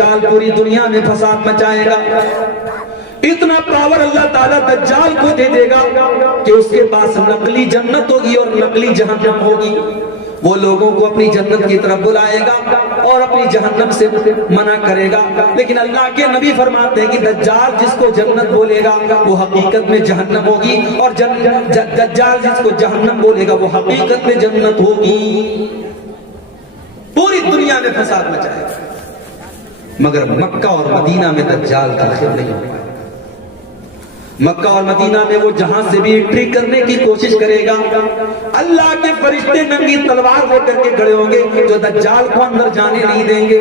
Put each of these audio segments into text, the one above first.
دجال پوری دنیا میں فساد مچائے گا. اتنا پاور اللہ تعالیٰ دجال کو دے دے گا کہ اس کے پاس نقلی جنت ہوگی اور نقلی جہنم ہوگی. وہ لوگوں کو اپنی جنت کی طرف بلائے گا اور اپنی جہنم سے منع کرے گا. لیکن اللہ کے نبی فرماتے ہیں کہ دجال جس کو جنت بولے گا وہ حقیقت میں جہنم ہوگی، اور دجال جس کو جہنم بولے گا وہ حقیقت میں جنت ہوگی. پوری دنیا میں فساد مچائے گا. مگر مکہ اور مدینہ میں دجال داخل نہیں ہوگا. مکہ اور مدینہ میں وہ جہاں سے بھی انٹری کرنے کی کوشش کرے گا، اللہ کے فرشتے ننگی تلوار لے کر کے کھڑے ہوں گے جو دجال کو اندر جانے نہیں دیں گے.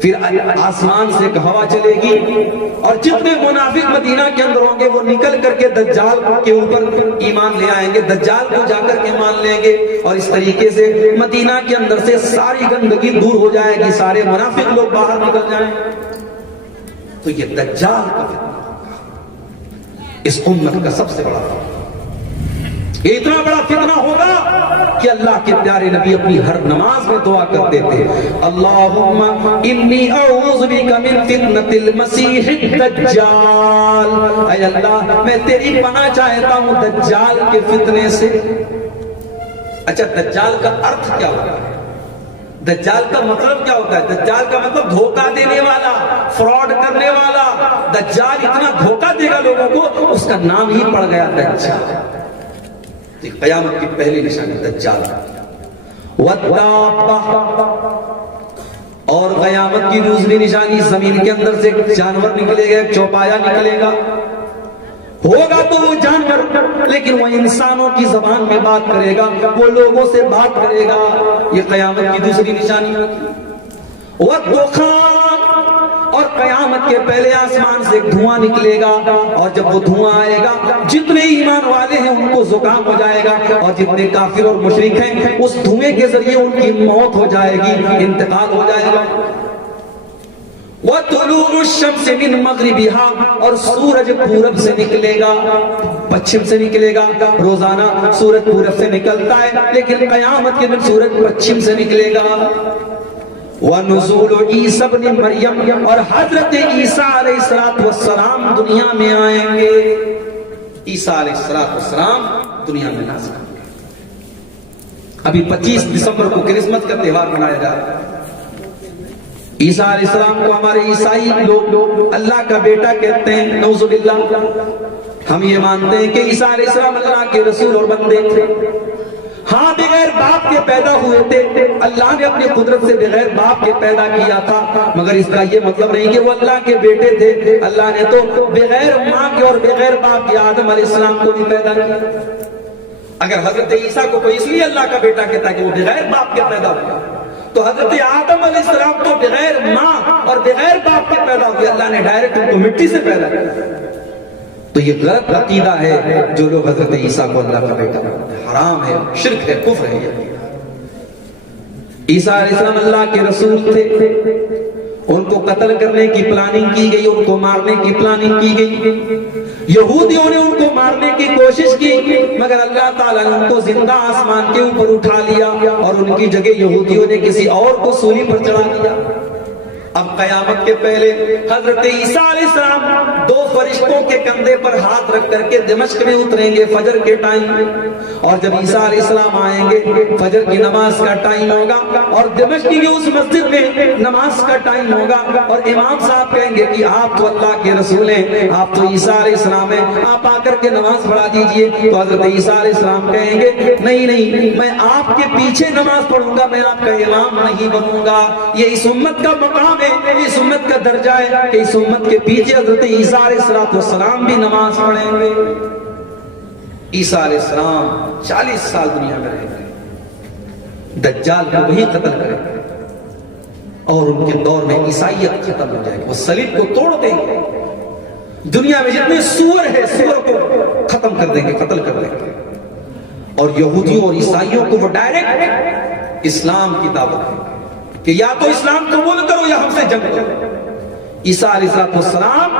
پھر آسمان سے ایک ہوا چلے گی اور جتنے منافق مدینہ کے اندر ہوں گے وہ نکل کر کے دجال کے اوپر ایمان لے آئیں گے، دجال کو جا کر کے مان لیں گے، اور اس طریقے سے مدینہ کے اندر سے ساری گندگی دور ہو جائے گی، سارے منافق لوگ باہر نکل جائیں. تو یہ دجال کا فتنہ اس امت کا سب سے بڑا فتنہ. یہ اتنا بڑا فتنہ ہوگا کہ اللہ کے پیارے نبی اپنی ہر نماز میں دعا کرتے تھے، اللہم انی اعوذ بک من فتنۃ المسیح الدجال. اے اللہ میں تیری پناہ چاہتا ہوں دجال کے فتنے سے. اچھا دجال کا ارتھ کیا ہوتا ہے؟ دجال کا مطلب کیا ہوتا ہے؟ دجال کا مطلب دھوکہ دینے والا، فراڈ کرنے والا. دجال اتنا دھوکہ دے گا لوگوں کو، اس کا نام ہی پڑ گیا دجال. قیامت کی پہلی نشانی دجال. اور قیامت کی دوسری نشانی زمین کے اندر سے جانور نکلے گا، چوپایا نکلے گا. ہوگا تو وہ جانور لیکن وہ انسانوں کی زبان میں بات کرے گا، وہ لوگوں سے بات کرے گا. یہ قیامت کی دوسری نشانی. اور قیامت کے پہلے آسمان سے ایک دھواں نکلے گا، اور جب وہ دھواں آئے گا جتنے ایمان والے ہیں ان کو زکام ہو جائے گا، اور جتنے کافر اور مشرک ہیں اس دھوئیں کے ذریعے ان کی موت ہو جائے گی، انتقال ہو جائے گا. وَطُلُوعُ الشَّمْسِ مِنْ مَغْرِبِهَا. اور سورج پورب سے نکلے گا، پچھم سے نکلے گا. روزانہ سورج پورب سے نکلتا ہے لیکن قیامت کے دن سورج پچھم سے نکلے گا. وَنُزُولُ عِیسَىٰ ابْنِ مَرْیَم. اور حضرت عیسیٰ علیہ السلام دنیا میں آئیں گے. عیسیٰ علیہ السلام دنیا میں نازل ہوں گے. ابھی 25 دسمبر کو کرسمس کا تہوار منایا جا رہا ہے. عیسیٰ علیہ السلام کو ہمارے عیسائی لوگ اللہ کا بیٹا کہتے ہیں، نعوذ باللہ. ہم یہ مانتے ہیں کہ عیسیٰ علیہ السلام اللہ کے رسول اور بندے تھے. ہاں بغیر باپ کے پیدا ہوئے تھے، اللہ نے اپنی قدرت سے بغیر باپ کے پیدا کیا تھا، مگر اس کا یہ مطلب نہیں کہ وہ اللہ کے بیٹے تھے. اللہ نے تو بغیر ماں کے اور بغیر باپ کے آدم علیہ السلام کو بھی پیدا کیا. اگر حضرت عیسیٰ کو کوئی اس لیے اللہ کا بیٹا کہتا ہے کہ وہ بغیر باپ کے پیدا ہوا، تو حضرت آدم علیہ السلام تو بغیر ماں اور بغیر باپ کے پیدا ہوئے، اللہ نے ڈائریکٹ ان کو مٹی سے پیدا کیا. تو یہ غلط عقیدہ ہے جو لوگ حضرت عیسیٰ کو اللہ کا بیٹا مانتے ہیں. حرام ہے، شرک ہے، کفر ہے. عیسیٰ علیہ السلام اللہ کے رسول تھے. ان کو قتل کرنے کی پلاننگ کی گئی، ان کو مارنے کی پلاننگ کی گئی. یہودیوں نے ان کو مارنے کی کوشش کی مگر اللہ تعالیٰ نے ان کو زندہ آسمان کے اوپر اٹھا لیا اور ان کی جگہ یہودیوں نے کسی اور کو سولی پر چڑھا دیا. اب قیامت کے پہلے حضرت عیسیٰ علیہ السلام 2 فرشتوں کے کندھے پر ہاتھ رکھ کر کے دمشق میں اتریں گے فجر کے ٹائم میں. اور جب عیسیٰ علیہ السلام آئیں گے فجر کی نماز کا ٹائم ہوگا اور دمشق کی اس مسجد میں نماز کا ٹائم ہوگا، اور امام صاحب کہیں گے کہ آپ تو اللہ کے رسول ہیں، آپ تو عیسیٰ علیہ السلام ہیں، آپ آ کر کے نماز پڑھا دیجئے. تو حضرت عیسیٰ علیہ السلام کہیں گے نہیں، میں آپ کے پیچھے نماز پڑھوں گا، میں آپ کا امام نہیں بنوں گا. یہ اس امت کا مقام ہے، اس امت کا درجہ ہے کہ اس امت کے پیچھے حضرت عیسیٰ علیہ السلام بھی نماز پڑھیں گے. عیسیٰ علیہ السلام 40 سال دنیا میں رہیں گے، دجال کو وہی قتل کریں گے اور ان کے دور میں عیسائیت ختم ہو جائے گی. وہ صلیب کو توڑ دیں گے، دنیا میں جتنے سور ہے سور کو ختم کر دیں گے، قتل کر دیں گے. اور یہودیوں اور عیسائیوں کو وہ ڈائریکٹ اسلام کی دعوت دیں گے کہ یا تو اسلام قبول کرو یا ہم سے جنگ کرو. عیسیٰ علیہ السلام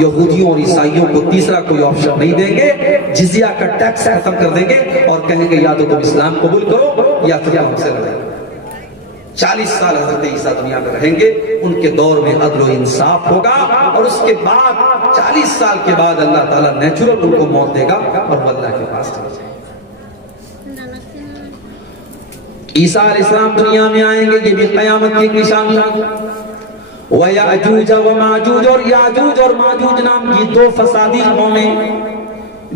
یہودیوں اور عیسائیوں کو تیسرا کوئی آپشن نہیں دیں گے، جزیہ کا ٹیکس ختم کر دیں گے اور کہیں گے یا تو تم اسلام قبول کرو یا پھر ہم سے لڑیں. 40 سال حضرت عیسیٰ دنیا میں رہیں گے، ان کے دور میں عدل و انصاف ہوگا، اور اس کے بعد 40 سال کے بعد اللہ تعالیٰ نیچرل ان کو موت دے گا اور وہ اللہ کے پاس چلے جائیں گے۔ عیسیٰ علیہ السلام دنیا میں آئیں گے، یہ بھی قیامت کی نشانی ہے۔ وَيَأْجُوجَ وَمَاجُوجَ، اور یاجوج اور ماجوج نام کی دو فسادی قومیں،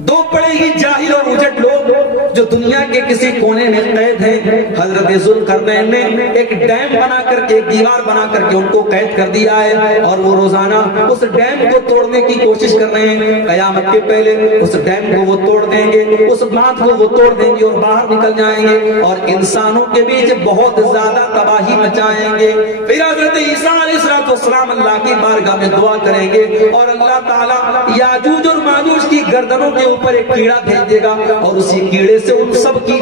دو بڑے ہی جاہل اور اجٹ لوگ جو دنیا کے کسی کونے میں قید ہیں۔ حضرت ذوالقرنین نے ایک ڈیم بنا کر کے، ایک دیوار بنا کر کے ان کو قید کر دیا ہے، اور وہ روزانہ اس ڈیم کو توڑنے کی کوشش کر رہے ہیں۔ قیامت کے پہلے اس ڈیم کو وہ توڑ دیں گے، اس باندھ کو وہ توڑ دیں گے اور باہر نکل جائیں گے، اور انسانوں کے بیچ بہت زیادہ تباہی مچائیں گے۔ پھر حضرت عیسیٰ علیہ السلام اللہ کی بارگاہ میں دعا کریں گے، اور اللہ تعالیٰ یاجوج اور ماجوج کی گردنوں کے اوپر ایک کیڑا بھیج دے گا، اور اسی کیڑے سے ان سب کی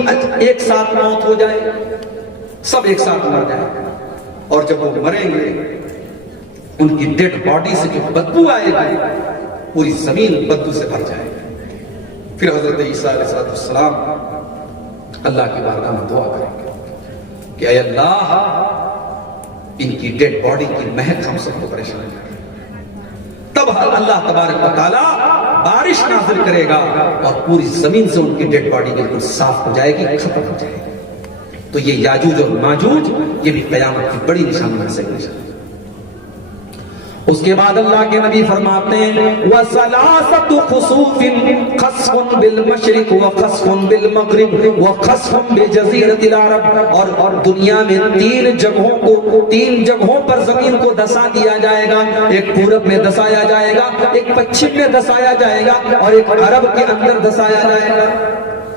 ایک ساتھ موت ہو جائے، سب ایک ساتھ مر جائے، اور جب وہ مریں گے ان کی ڈیڈ باڈی سے جو بدبو آئے گی پوری زمین بدبو سے بھر جائے گی۔ پھر حضرت عیسیٰ علیہ السلام اللہ کی بارگاہ میں دعا کریں گے کہ اے اللہ، ان کی ڈیڈ باڈی کی مہک ہم سب کو پریشان کرے۔ تب اللہ تبارک و تعالیٰ بارش نازل کرے گا، اور پوری زمین سے ان کی ڈیڈ باڈی بالکل صاف ہو جائے گی، ختم ہو جائے گی۔ تو یہ یاجوج اور ماجوج یہ بھی قیامت کی بڑی نشانی میں سے ایک نشانی۔ اس کے بعد اللہ کے نبی فرماتے ہیں وَثَلَاثَةُ خُسُوفٍ خَسْفٌ بِالْمَشْرِقِ وَخَسْفٌ بِالْمَغْرِبِ وَخَسْفٌ بِجَزِيرَةِ الْعَرَبِ، اور دنیا میں تین جگہوں پر زمین کو دسا دیا جائے گا، ایک پورب میں دسایا جائے گا، ایک پچھم میں دسایا جائے گا، اور ایک عرب کے اندر دسایا جائے گا۔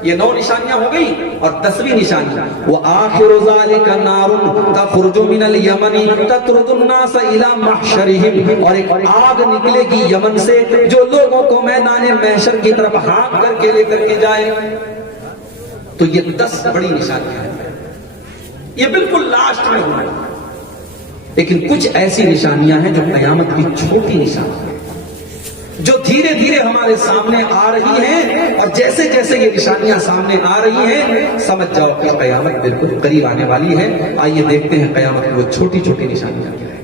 یہ 9 نشانیاں ہو گئی، اور 10ویں نشانی وَآخِرُ ذَلِكَ نَارٌ تَخْرُجُ مِنَ الْيَمَنِ تَطْرُدُ النَّاسَ إِلَى مَحْشَرِهِمْ، اور ایک آگ نکلے گی یمن سے جو لوگوں کو میدان محشر کی طرف ہانک کر کے لے کر کے جائے۔ تو یہ 10 بڑی نشانیاں ہیں، یہ بالکل لاسٹ میں ہونا، لیکن کچھ ایسی نشانیاں ہیں جو قیامت کی چھوٹی نشانیاں ہیں، جو دھیرے دھیرے ہمارے سامنے آ رہی ہیں، اور جیسے جیسے یہ نشانیاں سامنے آ رہی ہیں سمجھ جاؤ کہ قیامت بالکل قریب آنے والی ہے۔ آئیے دیکھتے ہیں قیامت کی وہ چھوٹی چھوٹی نشانیاں کیا ہیں۔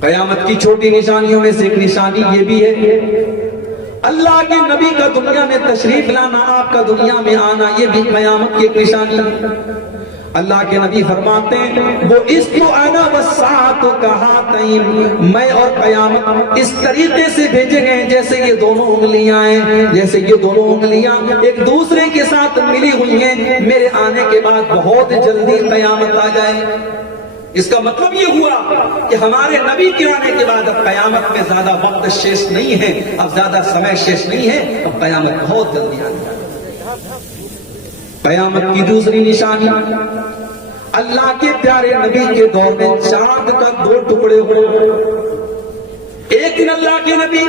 قیامت کی چھوٹی نشانیوں میں سے ایک نشانی یہ بھی ہے، اللہ کے نبی کا دنیا میں تشریف لانا، آپ کا دنیا میں آنا، یہ بھی قیامت کی ایک نشانی ہے۔ اللہ کے نبی فرماتے ہیں وہ اس تو انا والساعۃ کہاتین، میں اور قیامت اس طریقے سے بھیجے گئے جیسے یہ دونوں انگلیاں ہیں، جیسے یہ دونوں انگلیاں ایک دوسرے کے ساتھ ملی ہوئی ہیں، میرے آنے کے بعد بہت جلدی قیامت آ جائے۔ اس کا مطلب یہ ہوا کہ ہمارے نبی کے آنے کے بعد اب قیامت میں زیادہ وقت شیش نہیں ہے، اب زیادہ سمے شیش نہیں ہے، اب قیامت بہت جلدی آنے والی ہے۔ قیامت کی دوسری نشانی، اللہ کے پیارے نبی کے دور میں چاند کا 2 ٹکڑے ہوئے۔ ایک دن اللہ کے نبی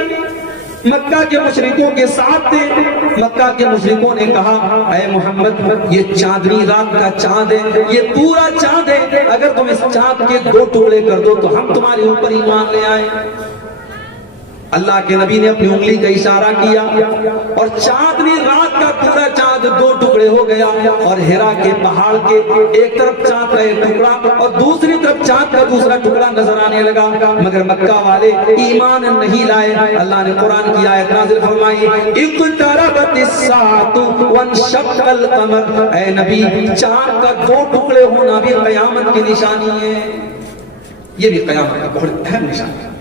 مکہ کے مشرکوں کے ساتھ تھے، مکہ کے مشرکوں نے کہا اے محمد یہ چاندنی رات کا چاند ہے، یہ پورا چاند ہے، اگر تم اس چاند کے 2 ٹکڑے کر دو تو ہم تمہارے اوپر ایمان لے آئیں۔ اللہ کے نبی نے اپنی انگلی کا اشارہ کیا اور چاندنی رات کا پورا چاند 2 ٹکڑے ہو گیا، اور ہیرا کے پہاڑ کے ایک طرف چاند کا ایک ٹکڑا اور دوسری طرف چاند کا دوسرا ٹکڑا نظر آنے لگا، مگر مکہ والے ایمان نہیں لائے۔ اللہ نے قرآن کی آیت نازل فرمائی اقتربت الساعة وانشق القمر، اے نبی چاند کا 2 ٹکڑے ہونا بھی قیامت کی نشانی ہے، یہ بھی قیامت کا بہت اہم نشانی ہے۔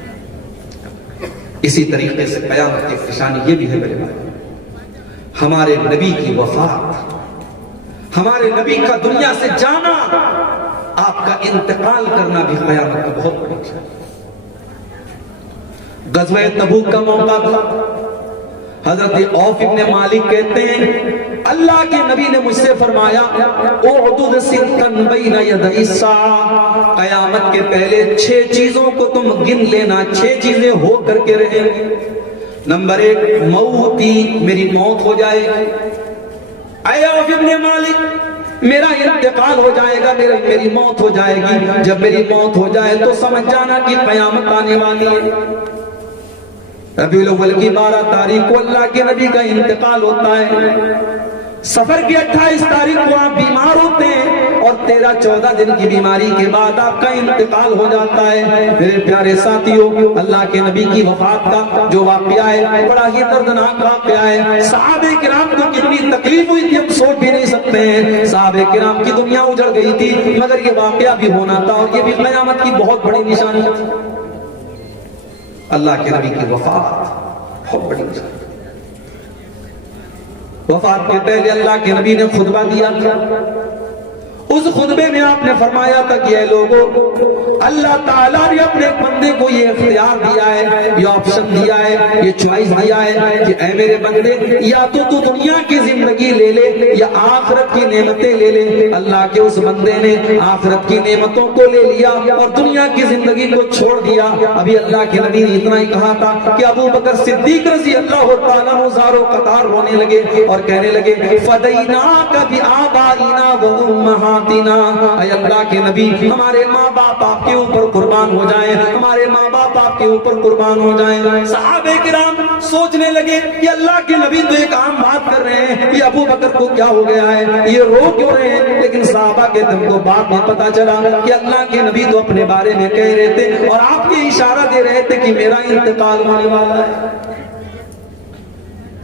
اسی طریقے سے قیامت کی نشانی یہ بھی ہے میرے بھائی، ہمارے نبی کی وفات، ہمارے نبی کا دنیا سے جانا، آپ کا انتقال کرنا بھی قیامت کا بہت بڑی نشانی۔ غزوہ تبوک کا موقع تھا، حضرت عوف ابن مالک کہتے ہیں اللہ کے نبی نے مجھ سے فرمایا اعدد ستن بین یدی الساعہ، قیامت کے پہلے 6 چیزوں کو تم گن لینا، 6 چیزیں ہو کر کے رہیں گی۔ نمبر 1 موتی، میری موت ہو جائے گی۔ اے عوف ابن مالک میرا انتقال ہو جائے گا، میری موت ہو جائے گی، جب میری موت ہو جائے تو سمجھ جانا کہ قیامت آنے والی ہے۔ ربیع الاول کی 12 تاریخ کو اللہ کے نبی کا انتقال ہوتا ہے، سفر کی 28 تاریخ کو آپ بیمار ہوتے ہیں اور 13-14 دن کی بیماری کے بعد آپ کا انتقال ہو جاتا ہے۔ میرے پیارے ساتھیوں، اللہ کے نبی کی وفات کا جو واقعہ ہے بڑا ہی دردناک واقعہ ہے۔ صحابہ کرام کو کتنی تکلیف ہوئی تھی ہم سوچ بھی نہیں سکتے ہیں۔ صحابہ کرام کی دنیا اجڑ گئی تھی، مگر یہ واقعہ بھی ہونا تھا اور یہ بھی قیامت کی بہت بڑی نشانی تھی۔ اللہ کے نبی کی وفات بہت بڑی نشانی۔ وفات کے پہلے اللہ کے نبی نے خطبہ دیا تھا۔ اس خطبے میں آپ نے فرمایا تھا کہ اے لوگوں، اللہ تعالیٰ نے اپنے بندے کو یہ اختیار دیا ہے، یہ آپشن دیا ہے، یہ چوائس دیا ہے کہ اے میرے بندے، یا تو دنیا کی زندگی لے لے یا آخرت کی نعمتیں لے لے۔ اللہ کے اس بندے نے آخرت کی نعمتوں کو لے لیا اور دنیا کی زندگی کو چھوڑ دیا۔ ابھی اللہ کے نبی نے اتنا ہی کہا تھا کہ ابو بکر صدیق رضی اللہ تعالیٰ عنہ زارو قطار رونے لگے اور کہنے لگے فَدَيْنَاكَ بِآبَائِنَا وَأُمَّهَاتِنَا، اے اللہ کے نبی، ہمارے ماں باپ آپ کے اوپر قربان ہو جائیں، ہمارے ماں باپ آپ کے اوپر قربان ہو جائیں۔ صحابہ کرام سوچنے لگے کہ اللہ کے نبی تو ایک عام بات کر رہے ہیں، یہ ابو بکر کو کیا ہو گیا ہے، یہ رو کیوں رہے ہیں؟ لیکن صحابہ کے دم کو بعد میں پتا چلا کہ اللہ کے نبی تو اپنے بارے میں کہہ رہے تھے اور آپ کے اشارہ دے رہے تھے کہ میرا انتقال ہونے والا ہے۔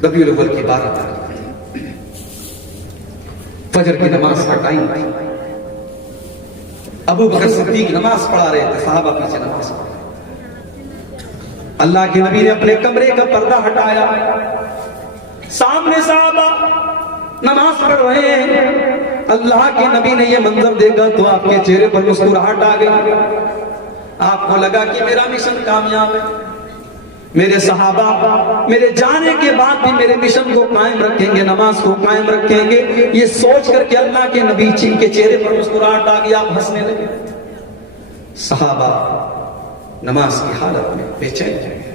ربیع الاول کی 12 تاریخ فجر کی نماز کا ٹائم، ابو بکر صدیق نماز پڑھا رہے تھے، صحابہ پیچھے نماز پڑھا رہے تھے۔ اللہ کے نبی نے اپنے کمرے کا پردہ ہٹایا، سامنے صحابہ نماز پڑھ رہے ہیں۔ اللہ کے نبی نے یہ منظر دیکھا تو آپ کے چہرے پر مسکراہٹ آ گئی۔ آپ کو لگا کہ میرا مشن کامیاب ہے، میرے صحابہ میرے جانے کے بعد بھی میرے مشن کو قائم رکھیں گے، نماز کو قائم رکھیں گے۔ یہ سوچ کر کے اللہ کے نبی کے چہرے پر مسکراہٹ آ گئی، آپ ہنسنے لگے۔ صحابہ نماز کی حالت میں بے چین ہو گئے،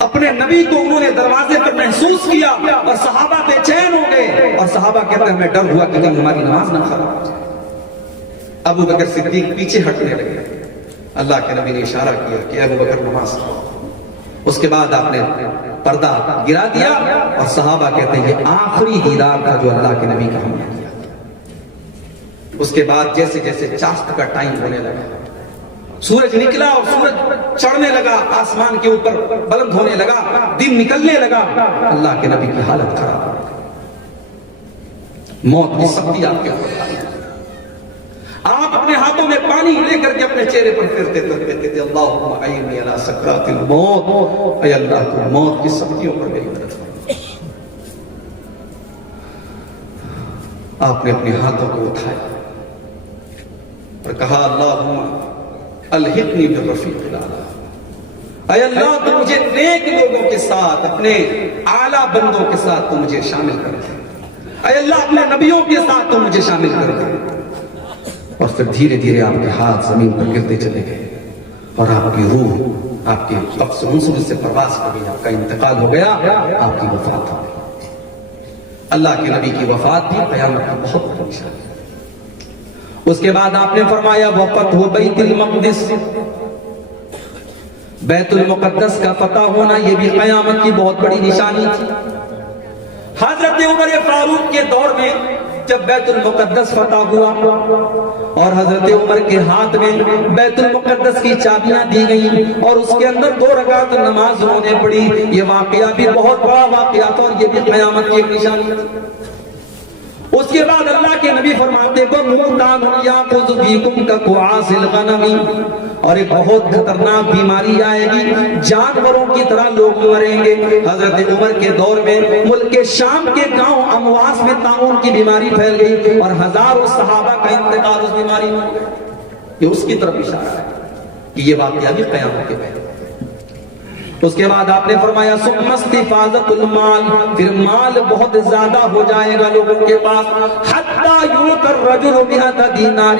اپنے نبی کو انہوں نے دروازے پر محسوس کیا اور صحابہ بے چین ہو گئے، اور صحابہ کہتے ہیں ہمیں ڈر ہوا کہ ہماری نماز نہ خراب ہو جائے۔ ابو بکر صدیق پیچھے ہٹنے لگے۔ اللہ کے نبی نے اشارہ کیا کہ ابو بکر نماز پڑھو۔ اس کے بعد آپ نے پردہ گرا دیا اور صحابہ کہتے ہیں یہ آخری دیدار تھا جو اللہ کے نبی کا ہم نے کیا۔ اس کے بعد جیسے جیسے چاشت کا ٹائم ہونے لگا، سورج نکلا اور سورج چڑھنے لگا، آسمان کے اوپر بلند ہونے لگا، دن نکلنے لگا، اللہ کے نبی کی حالت خراب ہو گئی۔ موت کی سختی آپ کے اوپر آئی۔ آپ اپنے ہاتھوں میں پانی لے کر کے اپنے چہرے پر پھرتے تھے اللہم اعینی علی سکرات الموت، اے اللہ تو موت کی سختیوں پر میری مدد فرما۔ آپ نے اپنے ہاتھوں کو اٹھایا اور کہا اللہم الحقنی بالرفیق الاعلی، اے اللہ تو مجھے نیک لوگوں کے ساتھ، اپنے اعلیٰ بندوں کے ساتھ تو مجھے شامل کر دے، اے اللہ اپنے نبیوں کے ساتھ تو مجھے شامل کر دے۔ اور پھر دھیرے دھیرے آپ کے ہاتھ زمین پر گرتے چلے گئے اور آپ کی روح آپ کے قبض منصور سے پرواز کر گئی، آپ کا انتقال ہو گیا، آپ کی وفات ہو گئی۔ اللہ کے نبی کی وفات بھی قیامت کا بہت بڑا نشان ہے۔ اس کے بعد آپ نے فرمایا وفتح بیت المقدس، بیت المقدس کا فتح ہونا یہ بھی قیامت کی بہت بڑی نشانی تھی۔ حضرت عمر فاروق کے دور میں جب بیت المقدس فتح ہوا اور حضرت عمر کے ہاتھ میں بیت المقدس کی چابیاں دی گئیں اور اس کے اندر 2 رکعت نماز انہوں نے پڑھی، یہ واقعہ بھی بہت بڑا واقعہ تھا اور یہ بھی قیامت کی ایک نشانی تھی۔ اس کے بعد اللہ کے نبی فرماتے اور ایک بہت خطرناک بیماری آئے گی، جانوروں کی طرح لوگ مریں گے۔ حضرت عمر کے دور میں ملک شام کے گاؤں امواس میں طاعون کی بیماری پھیل گئی اور ہزاروں صحابہ کا انتقال اس بیماری میں ہو گیا۔ یہ اس کی طرف اشارہ ہے کہ یہ واقعہ بھی قیامت کے پہلے۔ اس کے بعد آپ نے فرمایا ثم استفاضت المال، پھر مال بہت زیادہ ہو جائے گا لوگوں کے پاس، حتی یؤتی الرجل 100 دینار